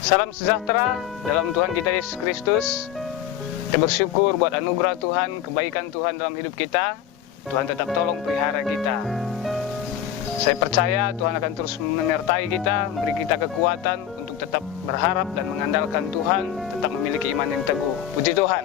Salam sejahtera dalam Tuhan kita Yesus Kristus. Kita bersyukur buat anugerah Tuhan, kebaikan Tuhan dalam hidup kita. Tuhan tetap tolong pelihara kita. Saya percaya Tuhan akan terus menyertai kita, memberi kita kekuatan untuk tetap berharap dan mengandalkan Tuhan, tetap memiliki iman yang teguh. Puji Tuhan.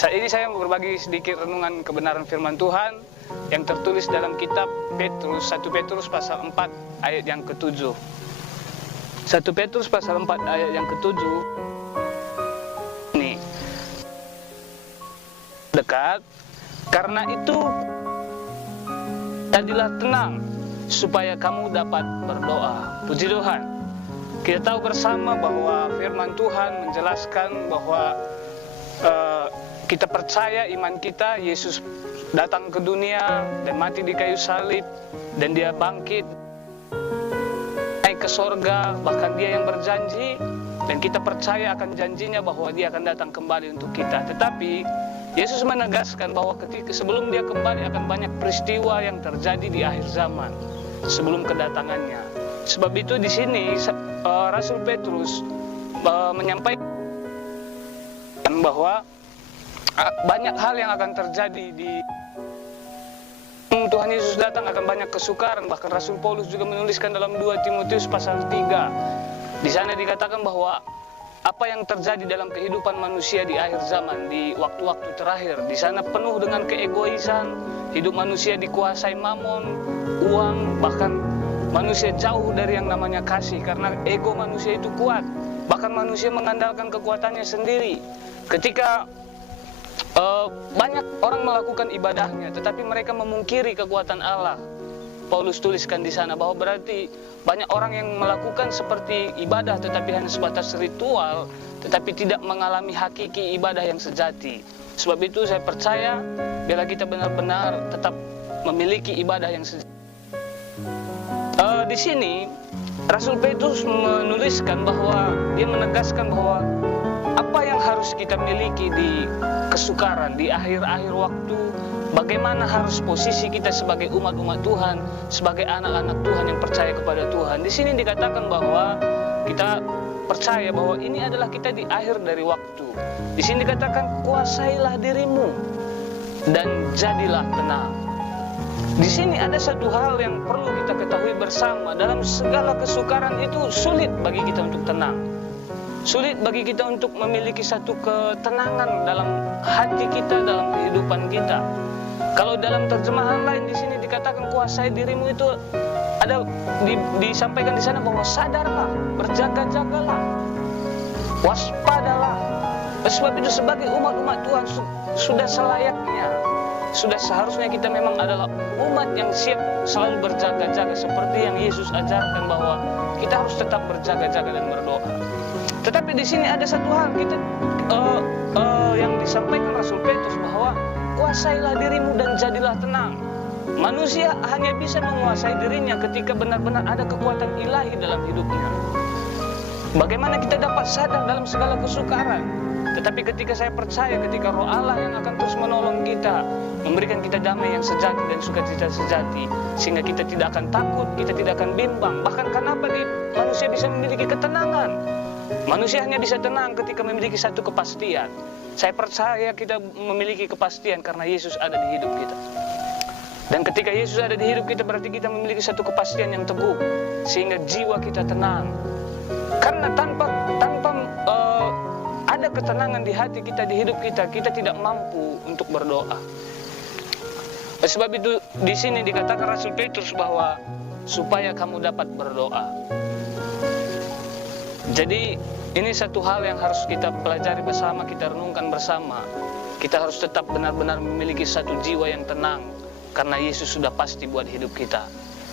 Saat ini saya mau berbagi sedikit renungan kebenaran firman Tuhan yang tertulis dalam kitab Petrus, 1 Petrus pasal 4 ayat yang ke-7. 1 Petrus pasal 4 ayat yang ke-7 ini dekat. Karena itu jadilah tenang supaya kamu dapat berdoa. Puji Tuhan. Kita tahu bersama bahwa firman Tuhan menjelaskan bahwa kita percaya iman kita, Yesus datang ke dunia dan mati di kayu salib, dan dia bangkit ke sorga, bahkan dia yang berjanji, dan kita percaya akan janjinya bahwa dia akan datang kembali untuk kita. Tetapi Yesus menegaskan bahwa ketika sebelum dia kembali akan banyak peristiwa yang terjadi di akhir zaman sebelum kedatangannya. Sebab itu di sini Rasul Petrus menyampaikan bahwa banyak hal yang akan terjadi di Tuhan Yesus datang akan banyak kesukaran. Bahkan Rasul Paulus juga menuliskan dalam 2 Timotius pasal 3. Di sana dikatakan bahwa apa yang terjadi dalam kehidupan manusia di akhir zaman, di waktu-waktu terakhir, di sana penuh dengan keegoisan, hidup manusia dikuasai mamon, uang, bahkan manusia jauh dari yang namanya kasih karena ego manusia itu kuat. Bahkan manusia mengandalkan kekuatannya sendiri. Ketika banyak orang melakukan ibadahnya, tetapi mereka memungkiri kekuatan Allah. Paulus tuliskan di sana bahwa berarti banyak orang yang melakukan seperti ibadah tetapi hanya sebatas ritual, tetapi tidak mengalami hakiki ibadah yang sejati. Sebab itu saya percaya bila kita benar-benar tetap memiliki ibadah yang sejati. Di sini Rasul Petrus menuliskan bahwa dia menegaskan bahwa apa yang harus kita miliki di kesukaran, di akhir-akhir waktu, bagaimana harus posisi kita sebagai umat-umat Tuhan, sebagai anak-anak Tuhan yang percaya kepada Tuhan. Di sini dikatakan bahwa kita percaya bahwa ini adalah kita di akhir dari waktu. Di sini dikatakan kuasailah dirimu dan jadilah tenang. Di sini ada satu hal yang perlu kita ketahui bersama. Dalam segala kesukaran itu sulit bagi kita untuk tenang. Sulit bagi kita untuk memiliki satu ketenangan dalam hati kita, dalam kehidupan kita. Kalau dalam terjemahan lain di sini dikatakan kuasai dirimu, itu ada disampaikan di sana bahwa sadarlah, berjaga-jagalah, waspadalah. Sebab itu sebagai umat-umat Tuhan sudah selayaknya, sudah seharusnya kita memang adalah umat yang siap selalu berjaga-jaga seperti yang Yesus ajarkan bahwa kita harus tetap berjaga-jaga dan berdoa. Tetapi di sini ada satu hal kita yang disampaikan Rasul Petrus bahwa kuasailah dirimu dan jadilah tenang. Manusia hanya bisa menguasai dirinya ketika benar-benar ada kekuatan ilahi dalam hidupnya. Bagaimana kita dapat sadar dalam segala kesukaran? Tetapi ketika saya percaya, ketika Roh Allah yang akan terus menolong kita, memberikan kita damai yang sejati dan sukacita sejati, sehingga kita tidak akan takut, kita tidak akan bimbang. Bahkan kenapa manusia bisa memiliki ketenangan? Manusia hanya bisa tenang ketika memiliki satu kepastian. Saya percaya kita memiliki kepastian karena Yesus ada di hidup kita. Dan ketika Yesus ada di hidup kita, berarti kita memiliki satu kepastian yang teguh, sehingga jiwa kita tenang. Karena tanpa ada ketenangan di hati kita, di hidup kita, kita tidak mampu untuk berdoa. Sebab itu di sini dikatakan Rasul Petrus bahwa supaya kamu dapat berdoa. Jadi ini satu hal yang harus kita pelajari bersama, kita renungkan bersama. Kita harus tetap benar-benar memiliki satu jiwa yang tenang, karena Yesus sudah pasti buat hidup kita.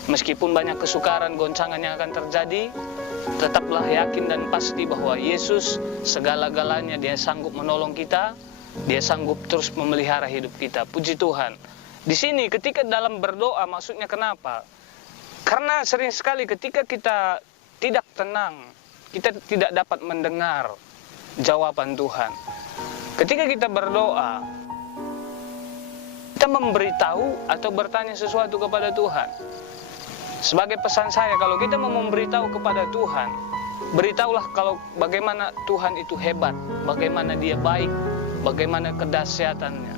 Meskipun banyak kesukaran, goncangan yang akan terjadi, tetaplah yakin dan pasti bahwa Yesus segala-galanya, dia sanggup menolong kita, dia sanggup terus memelihara hidup kita. Puji Tuhan. Di sini ketika dalam berdoa, maksudnya kenapa? Karena sering sekali ketika kita tidak tenang, kita tidak dapat mendengar jawaban Tuhan. Ketika kita berdoa, kita memberitahu atau bertanya sesuatu kepada Tuhan. Sebagai pesan saya, kalau kita mau memberitahu kepada Tuhan, beritahulah kalau bagaimana Tuhan itu hebat, bagaimana Dia baik, bagaimana kedahsyatannya.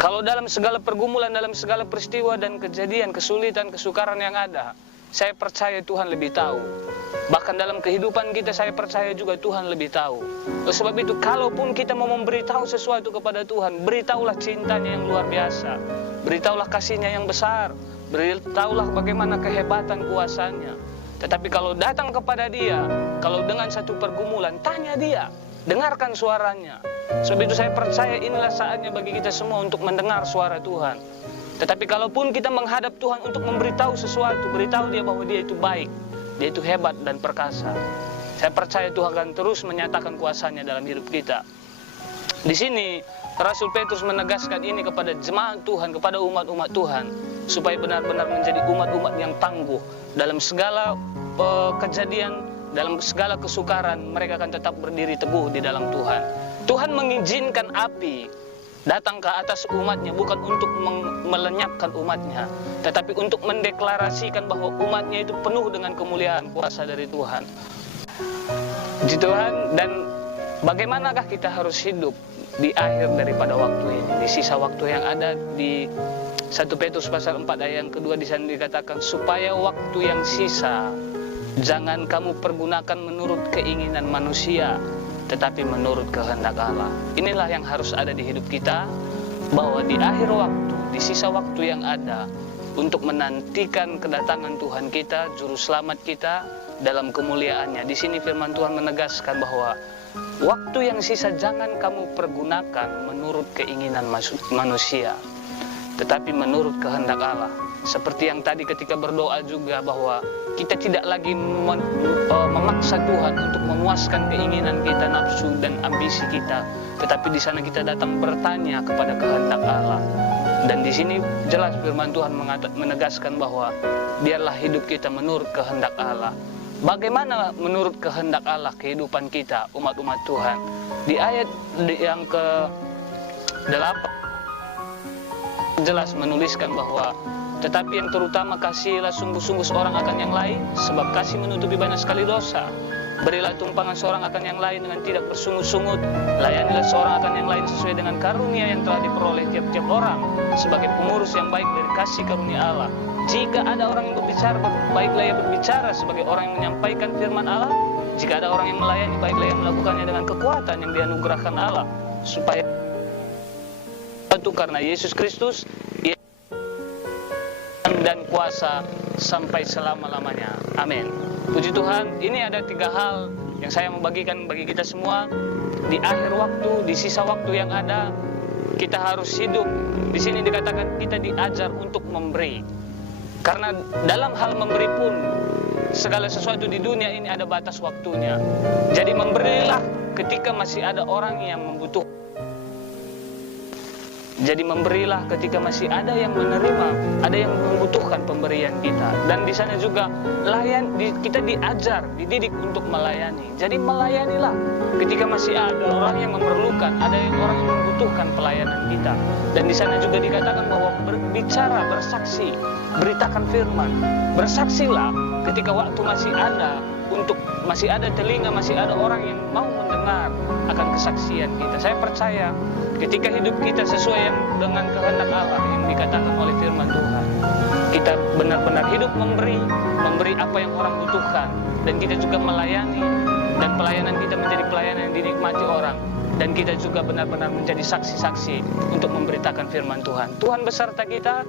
Kalau dalam segala pergumulan, dalam segala peristiwa dan kejadian, kesulitan, kesukaran yang ada, saya percaya Tuhan lebih tahu. Bahkan dalam kehidupan kita, saya percaya juga Tuhan lebih tahu. Oleh sebab itu, kalaupun kita mau memberitahu sesuatu kepada Tuhan, beritahulah cintanya yang luar biasa, beritahulah kasihnya yang besar, beritahulah bagaimana kehebatan kuasanya. Tetapi kalau datang kepada Dia, kalau dengan satu pergumulan, tanya Dia, dengarkan suaranya. Sebab itu saya percaya inilah saatnya bagi kita semua untuk mendengar suara Tuhan. Tetapi kalaupun kita menghadap Tuhan untuk memberitahu sesuatu, beritahu Dia bahwa Dia itu baik, Dia itu hebat dan perkasa. Saya percaya Tuhan akan terus menyatakan kuasanya dalam hidup kita. Di sini Rasul Petrus menegaskan ini kepada jemaat Tuhan, kepada umat-umat Tuhan, supaya benar-benar menjadi umat-umat yang tangguh dalam segala kejadian, dalam segala kesukaran. Mereka akan tetap berdiri teguh di dalam Tuhan. Tuhan mengizinkan api datang ke atas umatnya bukan untuk melenyapkan umatnya, tetapi untuk mendeklarasikan bahwa umatnya itu penuh dengan kemuliaan kuasa dari Tuhan. Puji Tuhan. Dan bagaimanakah kita harus hidup di akhir daripada waktu ini, di sisa waktu yang ada? Di 1 Petrus pasal 4 ayat yang kedua di sana dikatakan, supaya waktu yang sisa jangan kamu pergunakan menurut keinginan manusia, tetapi menurut kehendak Allah. Inilah yang harus ada di hidup kita, bahwa di akhir waktu, di sisa waktu yang ada, untuk menantikan kedatangan Tuhan kita, Juru Selamat kita dalam kemuliaannya. Di sini firman Tuhan menegaskan bahwa waktu yang sisa jangan kamu pergunakan menurut keinginan manusia, tetapi menurut kehendak Allah. Seperti yang tadi ketika berdoa juga, bahwa kita tidak lagi memaksa Tuhan untuk memuaskan keinginan kita, nafsu dan ambisi kita, tetapi di sana kita datang bertanya kepada kehendak Allah. Dan di sini jelas firman Tuhan menegaskan bahwa biarlah hidup kita menurut kehendak Allah. Bagaimana menurut kehendak Allah kehidupan kita, umat-umat Tuhan? Di ayat yang ke-8 jelas menuliskan bahwa tetapi yang terutama kasihilah sungguh-sungguh seorang akan yang lain, sebab kasih menutupi banyak sekali dosa. Berilah tumpangan seorang akan yang lain dengan tidak bersungut-sungut. Layanilah seorang akan yang lain sesuai dengan karunia yang telah diperoleh tiap-tiap orang, sebagai pengurus yang baik dari kasih karunia Allah. Jika ada orang yang berbicara, baiklah ia berbicara sebagai orang yang menyampaikan firman Allah. Jika ada orang yang melayani, baiklah ia melakukannya dengan kekuatan yang dianugerahkan Allah, supaya itu karena Yesus Kristus dan kuasa sampai selama-lamanya. Amin. Puji Tuhan. Ini ada 3 hal yang saya membagikan bagi kita semua. Di akhir waktu, di sisa waktu yang ada, kita harus hidup. Di sini dikatakan kita diajar untuk memberi. Karena dalam hal memberi pun, segala sesuatu di dunia ini ada batas waktunya. Jadi memberilah ketika masih ada orang yang membutuhkan. Jadi memberilah ketika masih ada yang menerima, ada yang membutuhkan pemberian kita. Dan di sana juga kita diajar, dididik untuk melayani. Jadi melayanilah ketika masih ada orang yang memerlukan, ada orang yang membutuhkan pelayanan kita. Dan di sana juga dikatakan bahwa berbicara, bersaksi, beritakan firman. Bersaksilah ketika waktu masih ada, untuk masih ada telinga, masih ada orang yang mau mendengar akan kesaksian kita. Saya percaya ketika hidup kita sesuai dengan kehendak Allah yang dikatakan oleh firman Tuhan, kita benar-benar hidup memberi apa yang orang butuhkan, dan kita juga melayani, dan pelayanan kita menjadi pelayanan yang dinikmati orang, dan kita juga benar-benar menjadi saksi-saksi untuk memberitakan firman Tuhan. Tuhan beserta kita,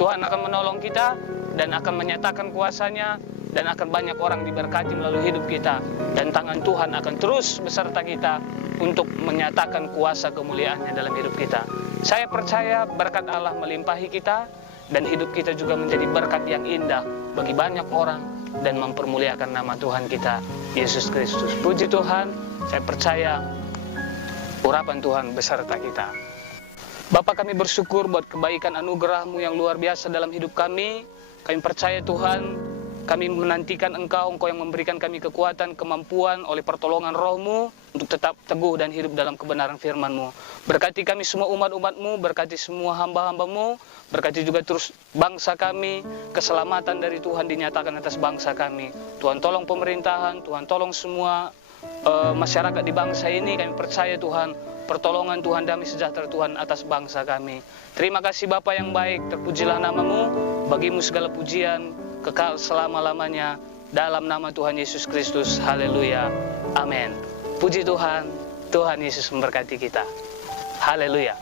Tuhan akan menolong kita, dan akan menyatakan kuasanya, dan akan banyak orang diberkati melalui hidup kita, dan tangan Tuhan akan terus beserta kita untuk menyatakan kuasa kemuliaannya dalam hidup kita. Saya percaya berkat Allah melimpahi kita, dan hidup kita juga menjadi berkat yang indah bagi banyak orang, dan mempermuliakan nama Tuhan kita, Yesus Kristus. Puji Tuhan. Saya percaya urapan Tuhan beserta kita. Bapa, kami bersyukur buat kebaikan anugerah-Mu yang luar biasa dalam hidup kami. Kami percaya Tuhan, Kami menantikan Engkau yang memberikan kami kekuatan, kemampuan oleh pertolongan Roh-Mu untuk tetap teguh dan hidup dalam kebenaran firman-Mu. Berkati kami semua umat-umat-Mu, berkati semua hamba-hamba-Mu, berkati juga terus bangsa kami, keselamatan dari Tuhan dinyatakan atas bangsa kami. Tuhan tolong pemerintahan, Tuhan tolong semua masyarakat di bangsa ini. Kami percaya Tuhan, pertolongan Tuhan, damai sejahtera Tuhan atas bangsa kami. Terima kasih Bapa yang baik, terpujilah nama-Mu, bagimu segala pujian, kekal selama-lamanya, dalam nama Tuhan Yesus Kristus. Haleluya. Amin. Puji Tuhan, Tuhan Yesus memberkati kita. Haleluya.